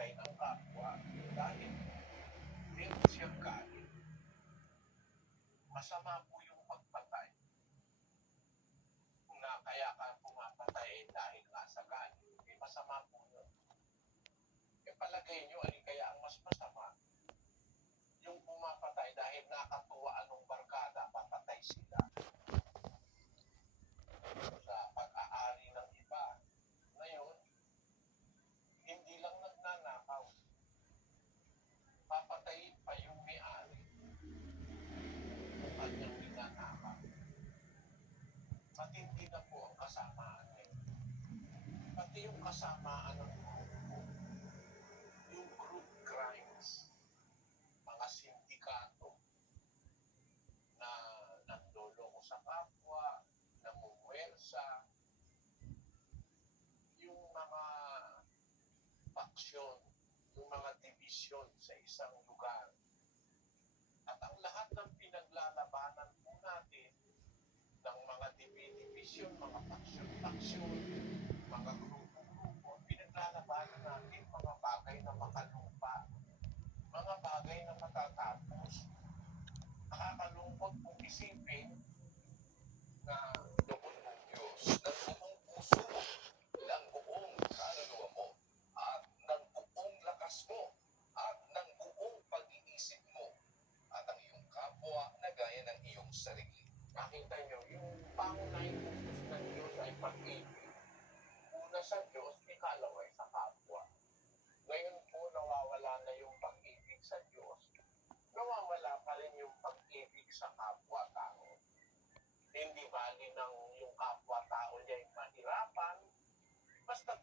mapatay ng kapwa dahil meron siyang galit. Masama po yung pagpatay. Na kaya ka pumapatay dahil nga sa galit. Masama po yun. Palagay nyo, alin kaya ang mas masama? Yung pumapatay dahil nakatuwaan ng barkada, papatay sila. Sa pag-aari ng iba. Ngayon, hindi lang nagnanakaw. Papatayin pa yung may-ari. Yung kanyang ninanakaw. Matindi na po ang kasamaan ngayon. Pati yung kasamaan ng grupo. Yung group crimes. Mga sindikato na nandoloko sa kapwa, namumwersa, yung mga faksyon, yung mga division sa isang lugar. At ang lahat ng pinaglalabanan po natin ng mga division, mga faksyon, mga grupo-grupo, pinaglalabanan natin mga bagay na makalupa, mga bagay na matatapos. Nakakalungkot kung isipin na loob ng Diyos ng buong puso mo, ng buong kaluluwa mo, at ng buong lakas mo, at ng buong pag-iisip mo, at ang iyong kapwa na gaya ng iyong sarili. Nakita niyo, yung pangunahing utos ng Diyos ay pag-ibig. Una sa Diyos, ikalawa ay sa kapwa. Ngayon po, nawawala na yung pag-ibig sa Diyos, nawawala pa rin yung pag-ibig sa kapwa-tao. Hindi bali ng yung kapwa-tao niya ay mahirapan, basta